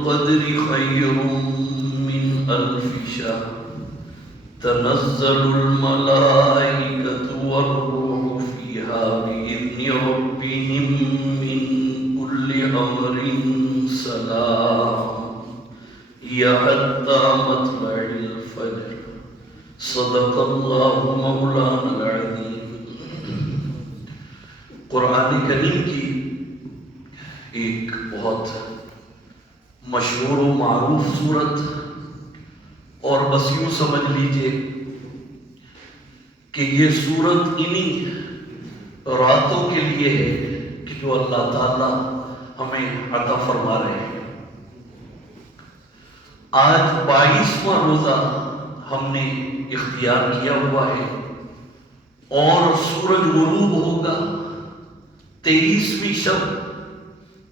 القدر خير من ألف شهر تنزل الملائكة والروح فيها بإذن ربهم من كل أمر سلام هي حتى مطلع الفجر صدق الله مولانا العظيم۔ قرآن کریم کی ایک بہت مشہور و معروف سورت، اور بس یوں سمجھ لیجئے کہ یہ سورت انہی راتوں کے لیے ہے کہ جو اللہ تعالیٰ ہمیں عطا فرما رہے ہیں۔ آج 22واں روزہ ہم نے اختیار کیا ہوا ہے، اور سورج غروب ہوگا 23ویں شب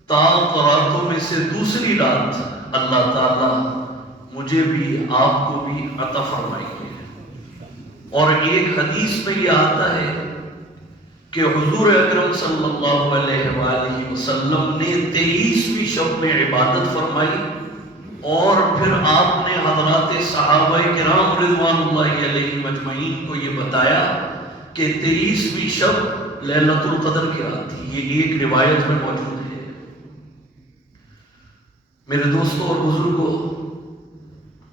تا راتوں میں سے دوسری رات اللہ تعالیٰ مجھے بھی آپ کو بھی عطا فرمائیں گے۔ اور ایک حدیث میں یہ آتا ہے کہ حضور اکرم صلی اللہ علیہ وآلہ وسلم نے 23ویں شب میں عبادت فرمائی، اور پھر آپ نے حضرات صحابہ کرام رضوان اللہ علیہم اجمعین کو یہ بتایا کہ 23ویں شب لیلۃ القدر کی رات تھی۔ یہ ایک روایت میں موجود ہے۔ میرے دوستوں اور بزرگوں،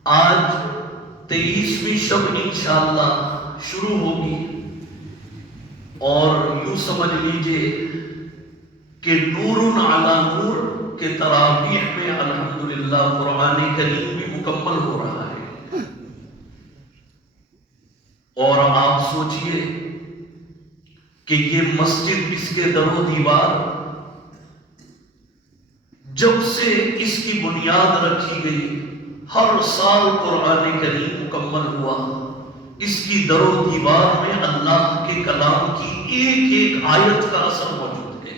آج 23ویں شب انشاءاللہ شروع ہوگی، اور یوں سمجھ لیجئے کہ نور علی نور کے تراویح میں الحمدللہ قرآن کریم بھی مکمل ہو رہا ہے۔ اور آپ سوچئے کہ یہ مسجد، اس کے در و دیوار جب سے اس کی بنیاد رکھی گئی، ہر سال قرآن کریم مکمل ہوا، اس کی در و دیوار میں اللہ کے کلام کی ایک ایک آیت کا اثر موجود ہے۔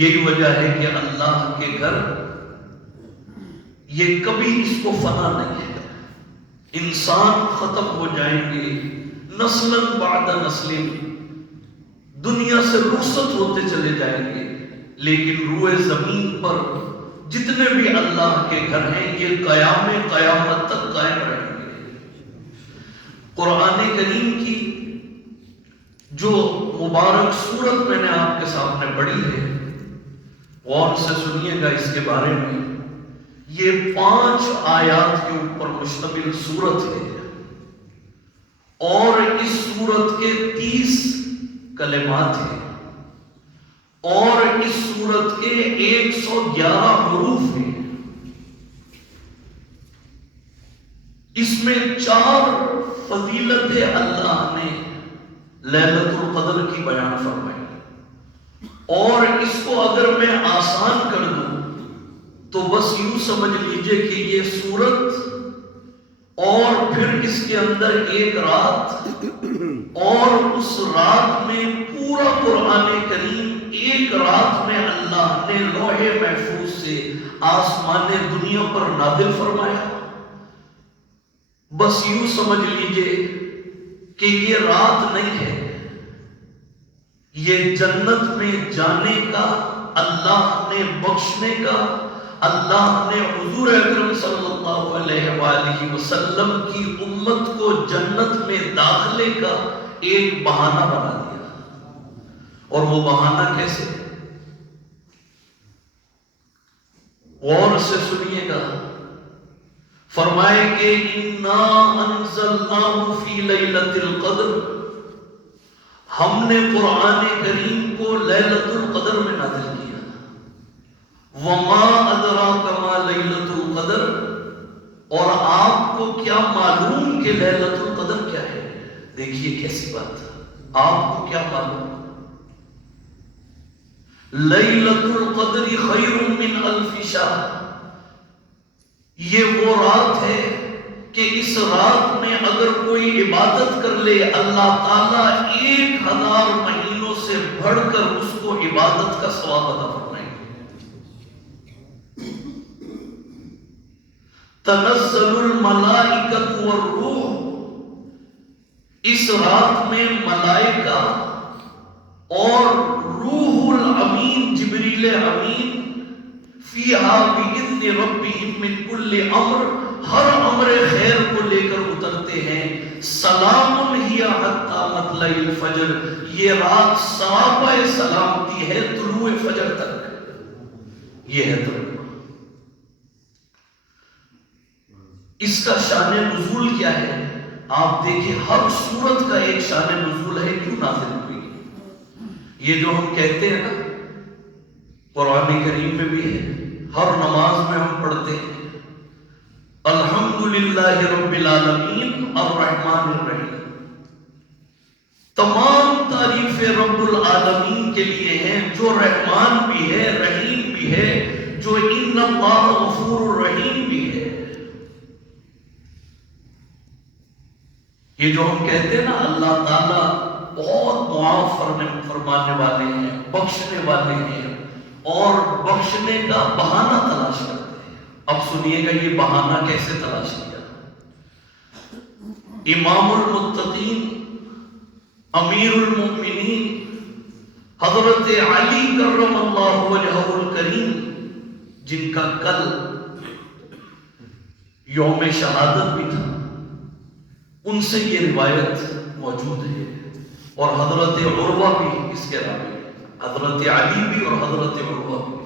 یہی وجہ ہے کہ اللہ کے گھر یہ کبھی اس کو فنا نہیں ہے۔ انسان ختم ہو جائیں گے، نسلاً بعد نسل دنیا سے رخصت ہوتے چلے جائیں گے، لیکن روئے زمین پر جتنے بھی اللہ کے گھر ہیں یہ قیامت تک قائم رہیں گے۔ قرآن کریم کی جو مبارک سورت میں نے آپ کے سامنے پڑھی ہے، غور سے سنیے گا اس کے بارے میں۔ یہ 5 آیات کے اوپر مشتمل سورت ہے، اور اس سورت کے 30 کلمات ہیں، اور اس سورت کے 111 حروف ہیں۔ اس میں 4 فضیلتیں اللہ نے لیلۃ القدر کی بیان فرمائی، اور اس کو اگر میں آسان کر دوں تو بس یوں سمجھ لیجئے کہ یہ سورت اور پھر اس کے اندر ایک رات، اور اس رات میں پورا قرآن کریم ایک رات میں اللہ نے لوح محفوظ سے آسمان دنیا پر نازل فرمایا۔ بس یوں سمجھ لیجئے کہ یہ رات نہیں ہے، یہ جنت میں جانے کا، اللہ نے بخشنے کا، اللہ نے حضور اکرم صلی اللہ علیہ وآلہ وسلم کی امت کو جنت میں داخلے کا ایک بہانہ بنا دیا۔ اور وہ بہانہ کیسے؟ غور سے سنیے گا، فرمائے کہ اِنَّا أَنزَلْنَاهُ فِي لَيْلَةِ الْقَدْرِ، ہم نے قرآن کریم کو لیلۃ القدر میں نازل کیا۔ وَمَا أَدْرَاكَ مَا لَيْلَةُ الْقَدْرِ، اور آپ کو کیا معلوم کہ لیلۃ القدر کیا ہے؟ دیکھیے کیسی بات ہے، آپ کو کیا معلوم؟ لیلۃ القدر خیر من الف شہر، یہ وہ رات ہے کہ اس رات میں اگر کوئی عبادت کر لے اللہ تعالیٰ 1000 مہینوں سے بڑھ کر اس کو عبادت کا ثواب عطا فرمائیں گے۔ تنزل الملائکۃ والروح، اس رات میں ملائکہ اور روح الامین جبریل امین فیہا بِإِذْنِ رَبِّهِمْ مِنْ كُلِّ أَمْرٍ، ہر امر خیر کو لے کر اترتے ہیں. سلام ہی حتی مطلع الفجر، یہ رات صحابہ سلامتی ہے طلوع فجر تک. یہ ہے ترجمہ. اس کا شان نزول کیا ہے؟ آپ دیکھیں ہر سورت کا ایک شان نزول ہے. کیوں نازل ہوئی؟ یہ جو ہم کہتے ہیں نا، قرآن کریم میں بھی ہے، ہر نماز میں ہم پڑھتے ہیں الحمدللہ رب العالمین الرحمن الرحیم. تمام تعریفیں رب العالمین کے لیے ہیں، جو رحمان بھی ہے، رحیم بھی ہے، جو ان اللہ غفور الرحیم بھی ہے. یہ جو ہم کہتے ہیں نا اللہ تعالیٰ بہت معاف فرمانے والے ہیں، بخشنے والے ہیں، اور بخشنے کا بہانہ تلاش کرتے ہیں. اب سنیے گا یہ بہانہ کیسے تلاش کیا. امام المتقین، امیر المؤمنین حضرت علی کرم اللہ وجہہ الکریم، جن کا کل یوم شہادت بھی تھا، ان سے یہ روایت موجود ہے. اور حضرت عروہ بھی اس کے راوی، حضرت علی بھی اور حضرت عروہ بھی.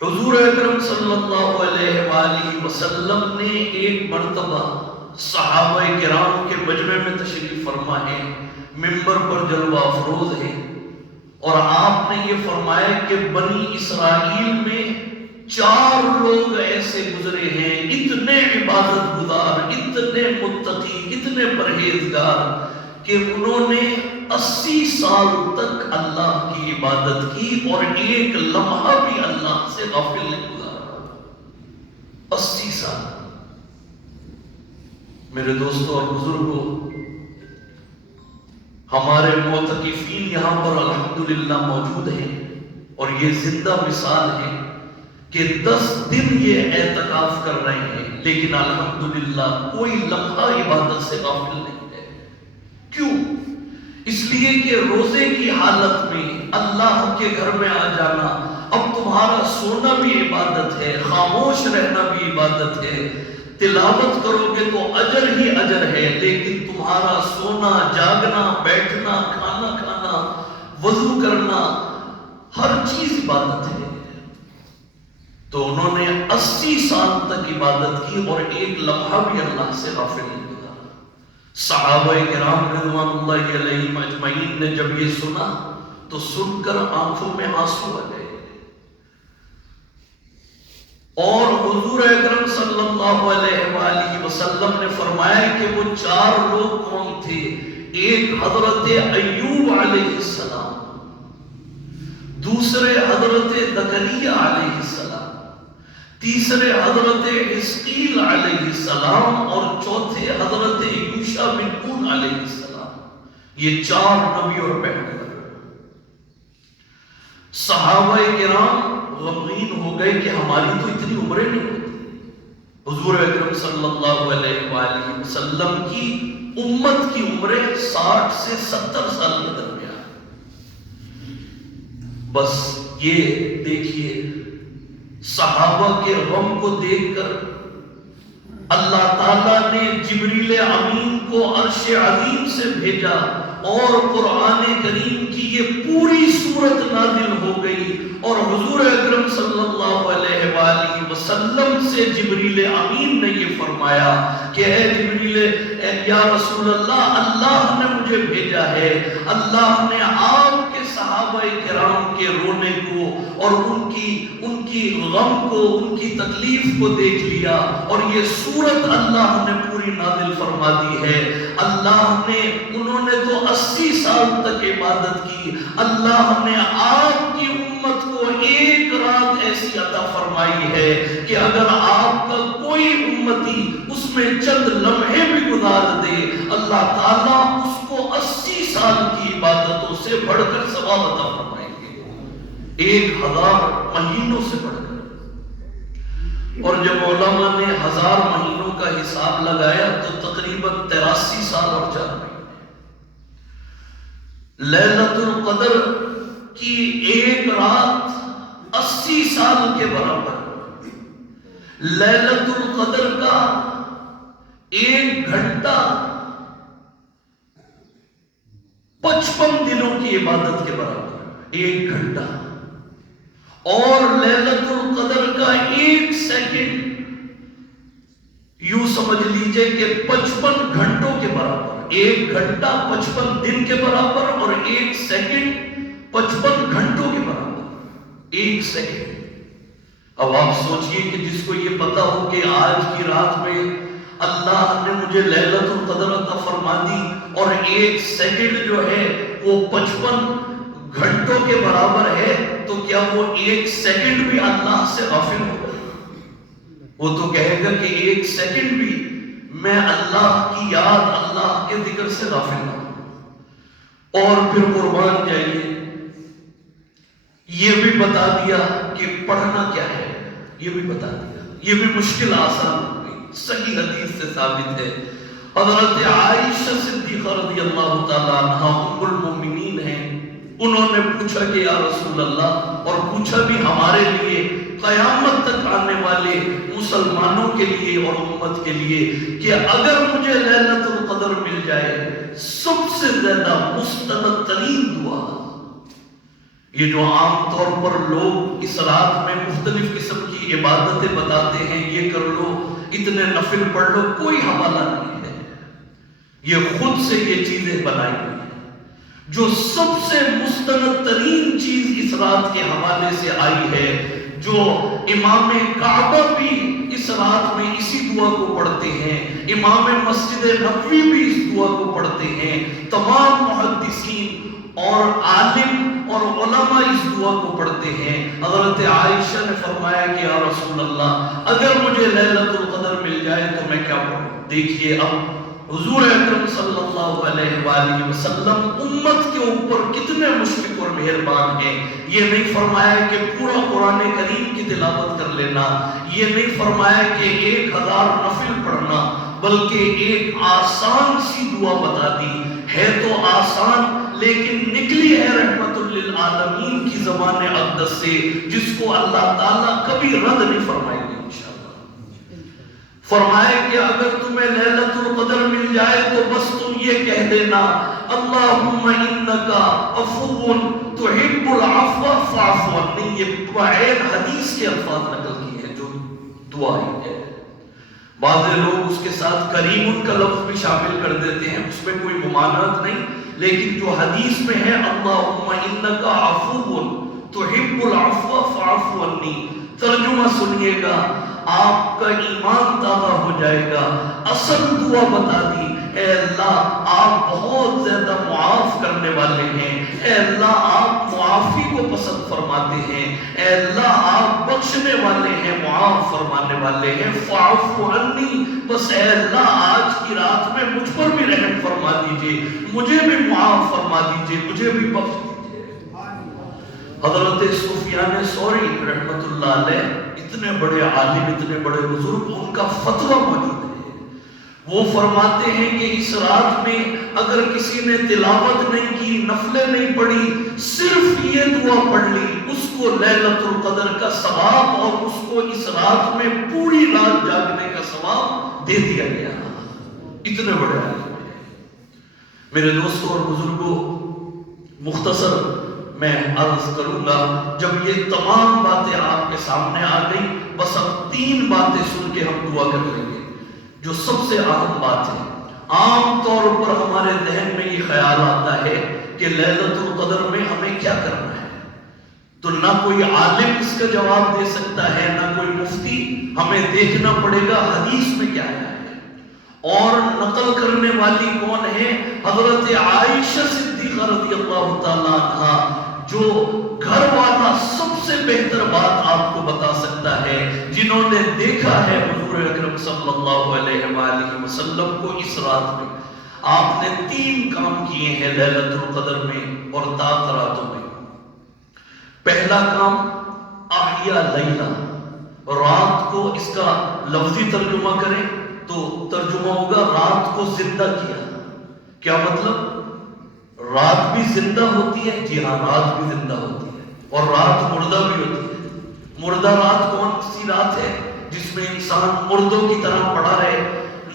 حضور اکرم صلی اللہ علیہ وآلہ وسلم نے ایک مرتبہ صحابہ کرام کے مجمع میں تشریف فرما ہے، ممبر پر جلوہ افروز ہے، اور آپ نے یہ فرمایا کہ بنی اسرائیل میں 4 لوگ ایسے گزرے ہیں، اتنے عبادت گزار، اتنے متقی، اتنے پرہیزگار، کہ انہوں نے 80 سال تک اللہ کی عبادت کی اور ایک لمحہ بھی اللہ سے غافل نہیں گزارا. 80 سال. میرے دوستوں اور بزرگوں، ہمارے معتکفین یہاں پر الحمدللہ موجود ہیں، اور یہ زندہ مثال ہے کہ 10 دن یہ اعتکاف کر رہے ہیں، لیکن الحمدللہ کوئی لمحہ عبادت سے غافل نہیں ہے. کیوں؟ اس لیے کہ روزے کی حالت میں اللہ کے گھر میں آ جانا، اب تمہارا سونا بھی عبادت ہے، خاموش رہنا بھی عبادت ہے، تلاوت کرو گے تو اجر ہی اجر ہے، لیکن تمہارا سونا، جاگنا، بیٹھنا، کھانا کھانا، وضو کرنا، ہر چیز عبادت ہے. تو انہوں نے 80 سال تک عبادت کی اور ایک لمحہ بھی اللہ سے غافل نہیں ہوا. صحابہ کرام رضوان اللہ علیہم اجمعین نے جب یہ سنا تو سن کر آنکھوں میں آنسو آ گئے. اور حضور اکرم صلی اللہ علیہ وآلہ وسلم نے فرمایا کہ وہ 4 لوگ کون تھے؟ ایک حضرت ایوب علیہ السلام، دوسرے حضرت زکریا علیہ السلام، تیسرے حضرت حزقیل علیہ السلام، اور چوتھے حضرت یوشع بن نون علیہ السلام. یہ 4 نبی اور پیغمبر. صحابہ کرام غمگین ہو گئے کہ ہماری تو اتنی عمریں نہیں ہوتی. حضور اکرم صلی اللہ علیہ وآلہ وسلم کی امت کی عمریں 60 سے 70 سال کے درمیان. بس یہ دیکھیے، صحابہ کے غم کو دیکھ کر اللہ تعالیٰ نے جبریل امین کو عرش عظیم سے بھیجا، اور قرآن کریم کی یہ پوری سورت نازل ہو گئی. اور حضور اکرم صلی اللہ علیہ وآلہ وسلم سے جبریل امین نے یہ فرمایا کہ اے جبریل، یا رسول اللہ، اللہ نے مجھے بھیجا ہے، اللہ نے آپ کے صحابہ کرام کے رونے کو اور ان کی غم کو، ان کی تکلیف کو دیکھ لیا، اور یہ سورت اللہ نے پوری نازل فرما دی ہے. اللہ نے، انہوں نے تو 80 سال تک عبادت کی، اللہ نے آپ کی امت کو ایک رات ایسی عطا فرمائی ہے کہ اگر آپ کا کوئی امتی اس میں چند لمحے بھی گزار دے، اللہ تعالیٰ اس کو 80 سال کی عبادتوں سے بڑھ کر ثواب عطا فرمائیں گے، 1000 مہینوں سے بڑھ کر. اور جب علماء نے 1000 مہینوں کا حساب لگایا تو تقریباً 83 سال اور 4 مہینے. لیلۃ القدر کی ایک رات سال کے برابر، لیلۃ القدر کا 1 گھنٹہ 55 دنوں کی عبادت کے برابر 1 گھنٹہ، اور لیلۃ القدر کا 1 سیکنڈ یوں سمجھ لیجئے کہ 55 گھنٹوں کے برابر، 1 گھنٹہ 55 دن کے برابر، اور 1 سیکنڈ 55 گھنٹوں کے برابر، 1 سیکنڈ۔ اب آپ سوچئے کہ جس کو یہ پتا ہو کہ آج کی رات میں اللہ نے مجھے لیلۃ القدر عطا فرما دی اور 1 سیکنڈ جو ہے وہ 55 گھنٹوں کے برابر ہے، تو کیا وہ 1 سیکنڈ بھی اللہ سے غافل ہوگا؟ وہ تو کہے گا کہ 1 سیکنڈ بھی میں اللہ کی یاد، اللہ کے ذکر سے غافل نہ ہوں۔ اور پھر قربان جائیے، یہ بھی بتا دیا کہ پڑھنا کیا ہے، یہ بھی بتا دیا، یہ بھی مشکل آسان ہو گئی، صحیح حدیث سے ثابت ہے۔ حضرت عائشہ صدیقہ رضی اللہ تعالیٰ عنہا ام المومنین ہیں، انہوں نے پوچھا کہ یا رسول اللہ، اور پوچھا بھی ہمارے لیے، قیامت تک آنے والے مسلمانوں کے لیے اور امت کے لیے، کہ اگر مجھے لیلۃ القدر مل جائے، سب سے زیادہ مستند ترین دعا، یہ جو عام طور پر لوگ اس رات میں مختلف قسم کی عبادتیں بتاتے ہیں، یہ کر لو، اتنے نفل پڑھ لو، کوئی حوالہ نہیں ہے، یہ خود سے یہ چیزیں بنائی ہوئی ہیں۔ جو سب سے مستند ترین چیز اس رات کے حوالے سے آئی ہے، جو امام کعبہ بھی اس رات میں اسی دعا کو پڑھتے ہیں، امام مسجد نبوی بھی اس دعا کو پڑھتے ہیں، تمام محدثین اور عالم اور علماء اس دعا کو پڑھتے ہیں۔ حضرت عائشہ نے فرمایا کہ یا رسول اللہ، اگر مجھے لیلۃ القدر مل جائے تو میں کیا پڑھوں؟ دیکھیے اب حضور اکرم صلی اللہ علیہ وآلہ وسلم امت کے اوپر کتنے مشفق اور مہربان ہیں۔ یہ نہیں فرمایا کہ پورا قرآن کریم کی تلاوت کر لینا، یہ نہیں فرمایا کہ 1000 نفل پڑھنا، بلکہ ایک آسان سی دعا بتا دی، ہے تو آسان لیکن نکلی ہے رحمت للعالمین کی زبان اقدس سے، جس کو اللہ تعالیٰ کبھی رد نہیں فرمائے گی انشاءاللہ۔ فرمائے کہ اگر تمہیں لیلۃ القدر مل جائے تو بس تم یہ کہہ دینا، اللہم انکا عفو تحب العفو فاعف عنی۔ یہ قرآن حدیث کے الفاظ نقل کی ہے جو دعا ہے۔ بعض لوگ اس کے ساتھ کریم کا لفظ بھی شامل کر دیتے ہیں، اس میں کوئی ممانعت نہیں، لیکن جو حدیث میں ہے اللہم انکا عفو تحب العفو فاعف عنی، ترجمہ سنیے گا، آپ کا ایمان تازہ ہو جائے گا۔ اصل دعا بتا دی، اے اللہ آپ بہت زیادہ معاف کرنے والے ہیں، اے اللہ آپ معافی کو پسند فرماتے ہیں، اے اللہ آپ بخشنے والے ہیں، معاف فرمانے والے ہیں، فاعف عنی، بس اے اللہ آج کی رات میں مجھ پر بھی رحم فرما دیجئے، مجھے بھی معاف فرما دیجئے، مجھے بھی بخش دیجئے۔ حضرت سفیان ثوری رحمت اللہ علیہ، اتنے بڑے عالم، اتنے بڑے بزرگ، ان کا فتویٰ موجود ہے، وہ فرماتے ہیں کہ اس رات میں اگر کسی نے تلاوت نہیں کی، نفلیں نہیں پڑھی، صرف یہ دعا پڑھ لی، اس کو لیلۃ القدر کا ثواب اور اس کو اس رات میں پوری رات جاگنے کا ثواب دے دیا گیا۔ اتنے بڑے عالم ہیں میرے دوستوں اور بزرگوں۔ مختصر میں عرض کروں گا، جب یہ تمام باتیں آپ کے سامنے آ گئی، بس اب 3 باتیں سن کے ہم دعا کر لیں گے۔ جو سب سے اہم بات ہے، عام طور پر ہمارے ذہن میں یہ خیال آتا ہے کہ لیلۃ القدر میں ہمیں کیا کرنا ہے، تو نہ کوئی عالم اس کا جواب دے سکتا ہے، نہ کوئی مفتی، ہمیں دیکھنا پڑے گا حدیث میں کیا ہے۔ اور نقل کرنے والی کون ہے؟ حضرت عائشہ صدیقہ رضی اللہ تعالیٰ عنہا، جو گھر والا سب سے بہتر بات آپ کو بتا سکتا ہے، جنہوں نے دیکھا ہے حضور اکرم صلی اللہ علیہ وآلہ وسلم کو اس رات میں۔ آپ نے 3 کام کیے ہیں لیلۃ القدر میں اور تات راتوں میں۔ پہلا کام احیا لیلہ، رات کو، اس کا لفظی ترجمہ کریں تو ترجمہ ہوگا رات کو زندہ کیا۔ کیا مطلب؟ رات بھی زندہ ہوتی ہے، جی ہاں رات بھی زندہ ہوتی ہے، اور رات مردہ بھی ہوتی ہے۔ مردہ رات کون سی رات ہے جس میں انسان مردوں کی طرح پڑا رہے،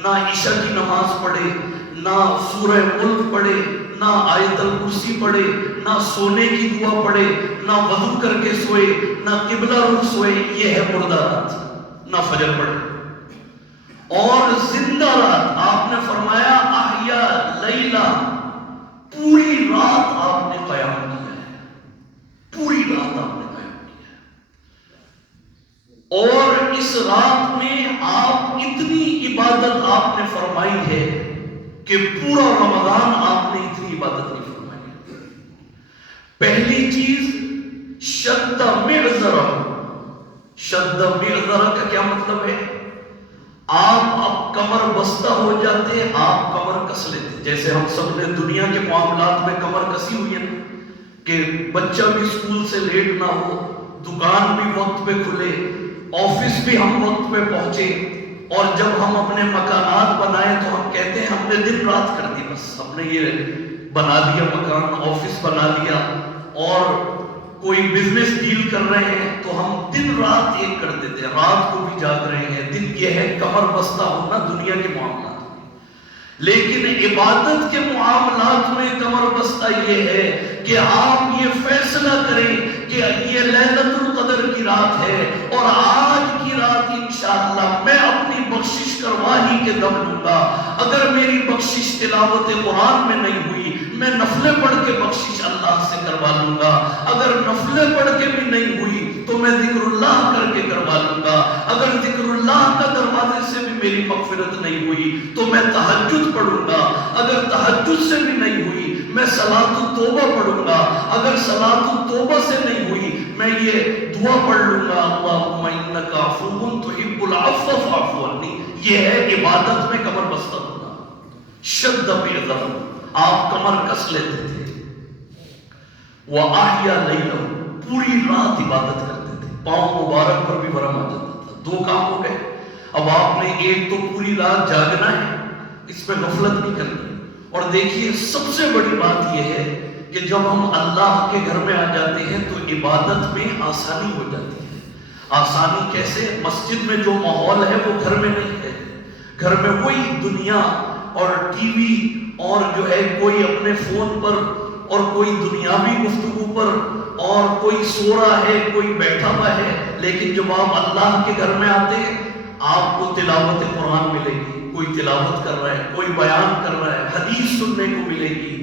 نہ عشاء کی نماز پڑھے، نہ سورہ ملک پڑھے، نہ آیت الکرسی پڑھے، نہ سونے کی دعا پڑھے، نہ وضو کر کے سوئے، نہ قبلہ رخ سوئے، یہ ہے مردہ رات، نہ فجر پڑھے۔ اور زندہ رات آپ نے فرمایا احیا لیلہ، پوری رات آپ نے قیام کیا ہے، پوری رات آپ نے قیام کیا ہے، اور اس رات میں آپ اتنی عبادت آپ نے فرمائی ہے کہ پورا رمضان آپ نے اتنی عبادت نہیں فرمائی۔ پہلی چیز شد معذرہ، شد معذرہ کا کیا مطلب ہے؟ آپ اب کمر بستہ ہو جاتے، آپ کمر کس لیتے، جیسے ہم سب نے دنیا کے معاملات میں کمر کسی ہوئی ہے کہ بچہ بھی اسکول سے لیٹ نہ ہو، دکان بھی وقت پہ کھلے، آفس بھی ہم وقت پہ پہنچے، اور جب ہم اپنے مکانات بنائے تو ہم کہتے ہیں ہم نے دن رات کر دی، بس ہم نے یہ بنا دیا مکان، آفس بنا دیا، اور کوئی بزنس ڈیل کر رہے ہیں تو ہم دن رات ایک کر دیتے ہیں، رات کو بھی جاگ رہے ہیں، دن یہ ہے کمر بستہ ہونا دنیا کے معاملات میں۔ لیکن عبادت کے معاملات میں کمر بستہ یہ ہے کہ آپ یہ فیصلہ کریں کہ یہ لیلۃ القدر کی رات ہے، اور آج کی رات انشاءاللہ میں اپنی بخشش کروا ہی کے دم لوں گا۔ اگر میری بخشش تلاوت قرآن میں نہیں ہوئی، میں نفلیں پڑھ کے بخشش اللہ سے کروا لوں گا، اگر نفلیں پڑھ کے بھی نہیں ہوئی تو میں ذکر اللہ کر کے کروا لوں گا، اگر ذکر اللہ کا دروازے سے بھی میری مغفرت نہیں ہوئی تو میں تہجد پڑھوں گا، اگر تہجد سے بھی نہیں ہوئی میں صلاۃ التوبہ پڑھوں گا، اگر صلاۃ التوبہ سے نہیں ہوئی میں یہ دعا پڑھ لوں گا، اللہم انک عفو تحب العفو فاعف عنی۔ یہ ہے عبادت میں کمر بستہ ہونا، شد معذرہ، آپ کمر کس لیتے تھے۔ وَأَحْيَا لَيْلَهُ، پوری رات عبادت کرتے تھے، پاؤں مبارک پر بھی ورم آ جاتا تھا۔ دو کام ہو گئے، اب آپ نے ایک تو پوری رات جاگنا ہے، اس میں غفلت نہیں کرنی، اور دیکھیے سب سے بڑی بات یہ ہے کہ جب ہم اللہ کے گھر میں آ جاتے ہیں تو عبادت میں آسانی ہو جاتی ہے۔ آسانی کیسے؟ مسجد میں جو ماحول ہے وہ گھر میں نہیں ہے، گھر میں وہی دنیا اور ٹی وی اور جو ہے کوئی اپنے فون پر اور کوئی دنیاوی گفتگو پر، اور کوئی سو رہا ہے کوئی بیٹھا ہوا ہے۔ لیکن جب آپ اللہ کے گھر میں آتے ہیں آپ کو تلاوت قرآن ملے گی، کوئی تلاوت کر رہا ہے، کوئی بیان کر رہا ہے، حدیث سننے کو ملے گی،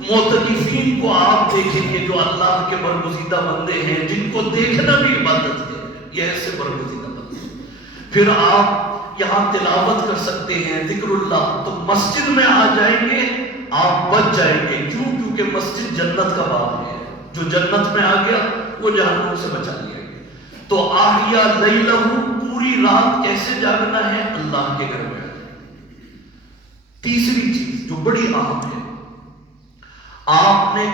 معتکفین کو آپ دیکھیں گے جو اللہ کے برگزیدہ بندے ہیں، جن کو دیکھنا بھی عبادت ہے، یہ ایسے برگزیدہ بندے ہیں۔ پھر آپ یہاں تلاوت کر سکتے ہیں، ذکر اللہ، تو مسجد میں آ جائیں گے آپ بچ جائیں گے، کیوں؟ کیونکہ مسجد جنت کا باب ہے، جو جنت میں آ گیا وہ جہنم سے بچا لیا گیا۔ تو احیا لیلہ، پوری رات کیسے جاگنا ہے؟ اللہ کے گھر میں آ جائیں۔ تیسری چیز جو بڑی اہم ہے، آپ نے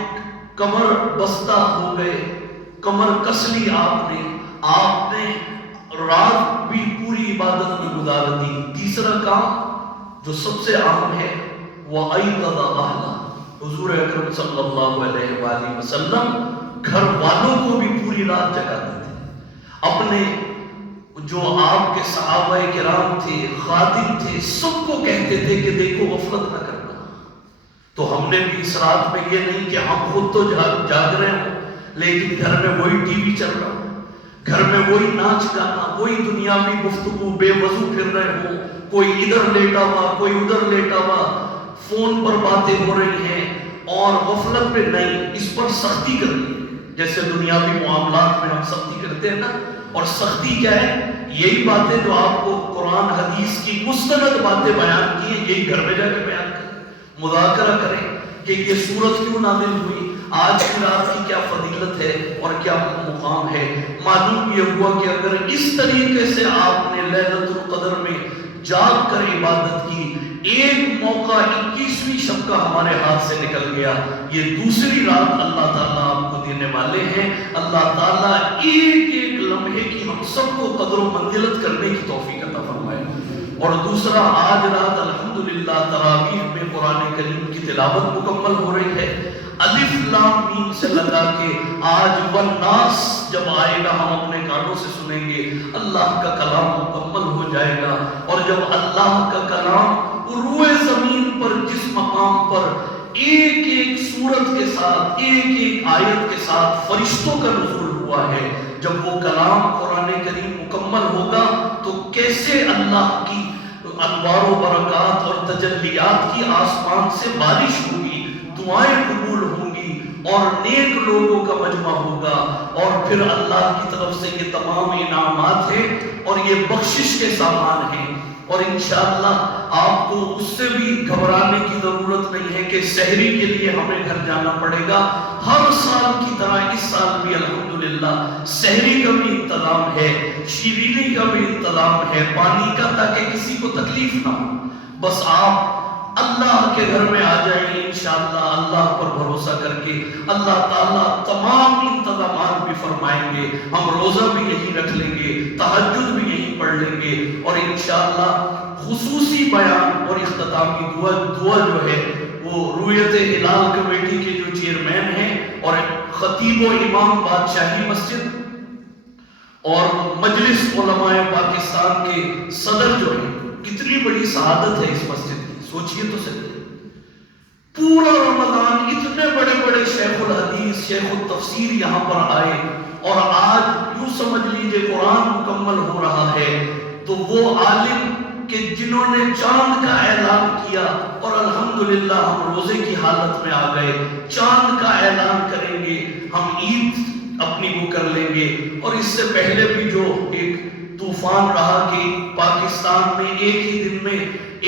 کمر بستہ ہو گئے، کمر کس لی آپ نے رات بھی پوری عبادت میں گزار دی۔ تیسرا کام جو سب سے اہم ہے، وَأَيْقَظَ أَهْلَهُ، حضور اکرم صلی اللہ علیہ وآلہ وسلم گھر والوں کو بھی پوری رات جگاتے تھے، اپنے جو آپ کے صحابہ کرام تھے، خادم تھے، سب کو کہتے تھے کہ دیکھو غفلت نہ کرنا۔ تو ہم نے بھی اس رات میں یہ نہیں کہ ہم خود تو جاگ رہے ہوں لیکن گھر میں وہی ٹی وی چل رہا ہو، گھر میں وہی ناچ گانا، وہی دنیاوی گفتگو، بے وضو پھر رہے ہو، کوئی ادھر لیٹا ہوا کوئی ادھر لیٹا ہوا، فون پر باتیں ہو رہی ہیں، اور غفلت پہ نہیں، اس پر سختی کرنی ہے۔ جیسے دنیاوی معاملات میں ہم سختی کرتے ہیں نا، اور سختی کیا ہے؟ یہی باتیں جو آپ کو قرآن حدیث کی مستند باتیں بیان کی ہیں، یہی گھر میں جا کے بیان کریں، مذاکرہ کریں کہ یہ سورت کیوں نازل ہوئی، آج کی رات کی کیا فضیلت ہے اور کیا مقام ہے۔ معلوم یہ ہوا کہ اگر اس طریقے سے آپ نے لیلۃ القدر میں جاگ کر عبادت کی، ایک موقع 21ویں شب کا ہمارے ہاتھ سے نکل گیا، یہ دوسری رات اللہ تعالیٰ آپ کو دینے والے ہیں۔ اللہ تعالیٰ ایک ایک لمحے کی ہم سب کو قدر و منزلت کرنے کی توفیق عطا فرمائے۔ اور دوسرا، آج رات الحمدللہ تراویح میں قرآن کریم کی تلاوت مکمل ہو رہی ہے، الف لام میم سے لگا کے آج والناس جب آئے گا ہم اپنے کانوں سے سنیں گے، اللہ کا کلام مکمل ہو جائے گا، اور جب اللہ کا کلام روئے زمین پر جس مقام پر ایک ایک سورت کے ساتھ، ایک ایک آیت کے ساتھ فرشتوں کا نزول ہوا ہے، جب وہ کلام قرآن کریم مکمل ہوگا تو کیسے اللہ کی انوار و برکات اور تجلیات کی آسمان سے بارش ہوگی، دعائیں قبول ہوں گی اور نیک لوگوں کا مجمع ہوگا، اور پھر اللہ کی طرف سے یہ تمام انعامات ہیں اور یہ بخشش کے سامان ہیں، اور انشاءاللہ آپ کو اس سے بھی گھبرانے کی ضرورت نہیں ہے کہ سحری کے لیے ہمیں گھر جانا پڑے گا۔ ہر سال کی طرح اس سال بھی الحمدللہ سحری کا بھی انتظام ہے، شیرینی کا بھی انتظام ہے، پانی کا، تاکہ کسی کو تکلیف نہ ہو۔ بس آپ اللہ کے گھر میں آ جائیں انشاءاللہ، اللہ پر بھروسہ کر کے اللہ تعالیٰ تمام انتظامات بھی فرمائیں گے، ہم روزہ بھی یہی رکھ لیں گے، تہجد بھی یہی پڑھ لیں گے، اور انشاءاللہ خصوصی بیان اور اختتامی دعا جو ہے وہ رویت ہلال کمیٹی کے جو چیئرمین ہیں اور خطیب و امام بادشاہی مسجد اور مجلس علماء پاکستان کے صدر جو ہیں، کتنی بڑی سعادت ہے اس مسجد کی، سوچئے تو صحیح، پورا رمضان اتنے بڑے بڑے شیخ الحدیث، شیخ التفسیر یہاں پر آئے، اور آج یوں سمجھ لیجئے قرآن مکمل ہو رہا ہے، تو وہ عالم کہ جنہوں نے چاند کا اعلان کیا، اور الحمدللہ ہم روزے کی حالت میں آ گئے، چاند کا اعلان کریں گے، ہم عید اپنی وہ کر لیں گے، اور اس سے پہلے بھی جو ایک طوفان رہا کہ پاکستان میں ایک ہی دن میں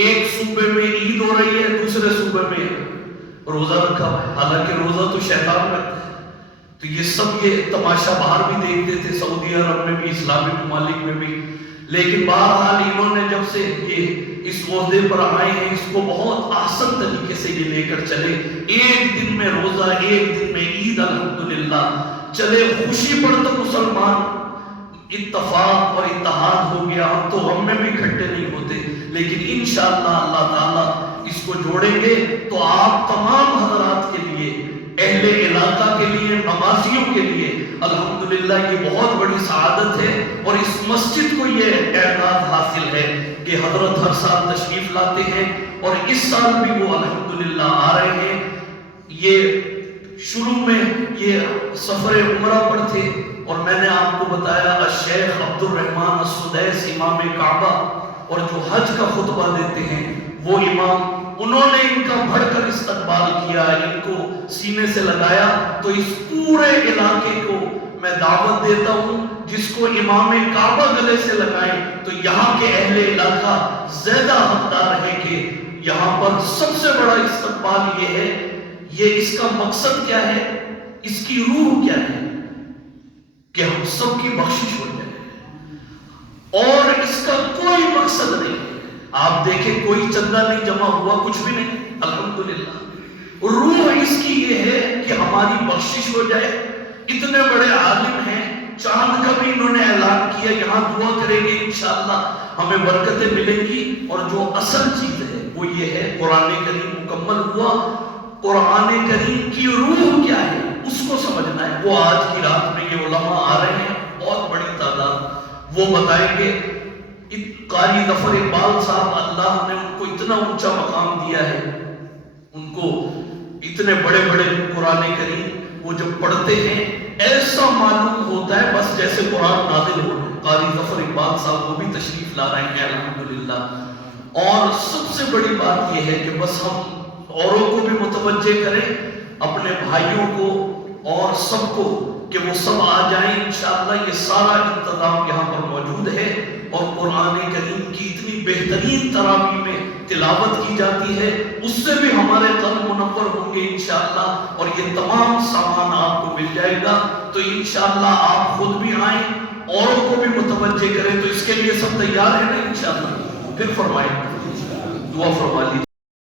ایک صوبے میں عید ہو رہی ہے، دوسرے صوبے میں روزہ رکھا ہوا ہے، حالانکہ روزہ تو شیطان رکھتا ہے۔ تو یہ سب یہ تماشا باہر بھی دیکھتے تھے، سعودی عرب میں بھی، اسلامی ممالک میں بھی، لیکن بہرحال انہوں نے جب سے یہ اس عہدے پر آئے ہیں، اس کو بہت احسن طریقے سے یہ لے کر چلے، ایک دن میں روزہ، ایک دن میں عید، الحمدللہ چلے، خوشی پر تو مسلمان اتفاق اور اتحاد ہو گیا، ہم تو غم میں بھی اکٹھے نہیں ہوتے، لیکن انشاءاللہ اللہ تعالیٰ اس کو جوڑیں گے، تو آپ تمام حضرات کے لیے، اہل علاقہ کے لیے، نمازیوں کے لیے الحمدللہ یہ بہت بڑی سعادت ہے، اور اس مسجد کو یہ اعزاز حاصل ہے کہ حضرت ہر سال تشریف لاتے ہیں، اور اس سال بھی وہ الحمدللہ آ رہے ہیں۔ یہ شروع میں یہ سفر عمرہ پر تھے، اور میں نے آپ کو بتایا الشیخ عبد الرحمن السدیس امام کعبہ، اور جو حج کا خطبہ دیتے ہیں وہ امام، انہوں نے ان کا بڑھ کر استقبال کیا، ان کو سینے سے لگایا، تو اس پورے علاقے کو میں دعوت دیتا ہوں، جس کو امام کعبہ گلے سے لگائیں تو یہاں کے اہل علاقہ زیادہ حقدار ہے کہ یہاں پر سب سے بڑا استقبال یہ ہے۔ یہ اس کا مقصد کیا ہے، اس کی روح کیا ہے، کہ ہم سب کی بخشش ہو جائے، اور اس کا کوئی مقصد نہیں۔ آپ دیکھیں کوئی چندہ نہیں جمع ہوا، کچھ بھی نہیں، الحمدللہ روح اس کی یہ ہے کہ ہماری بخشش ہو جائے۔ اتنے بڑے عالم ہیں، چاند کا بھی انہوں نے اعلان کیا، یہاں دعا کریں گے انشاءاللہ ہمیں برکتیں ملیں گی، اور جو اصل چیز ہے وہ یہ ہے قرآن کریم مکمل ہوا، قرآن کریم کی روح کیا ہے اس کو سمجھنا ہے۔ وہ آج کی رات میں یہ علماء آ رہے ہیں، بہت بڑی تعداد، وہ بتائیں گے۔ قاری ظفر اقبال صاحب، اللہ نے ان کو اتنا اونچا مقام دیا ہے، ان کو اتنے بڑے بڑے قرآن کریم وہ جب پڑھتے ہیں ایسا معلوم ہوتا ہے بس جیسے قرآن نازل ہو رہا ہے۔ قاری ظفر اقبال صاحب وہ بھی تشریف لا رہے ہیں الحمدللہ، اور سب سے بڑی بات یہ ہے کہ بس ہم اوروں کو بھی متوجہ کریں، اپنے بھائیوں کو اور سب کو، کہ وہ سب آ جائیں انشاءاللہ۔ یہ سارا انتظام یہاں پر موجود ہے، اور قرآن کریم کی اتنی بہترین تراویح میں تلاوت کی جاتی ہے، اس سے بھی ہمارے قلب منور ہوں گے انشاءاللہ، اور یہ تمام سامان آپ کو مل جائے گا۔ تو انشاءاللہ آپ خود بھی آئیں، اوروں کو بھی متوجہ کریں، تو اس کے لیے سب تیار ہیں نا انشاءاللہ؟ پھر فرمائیں، دعا فرما لیجیے۔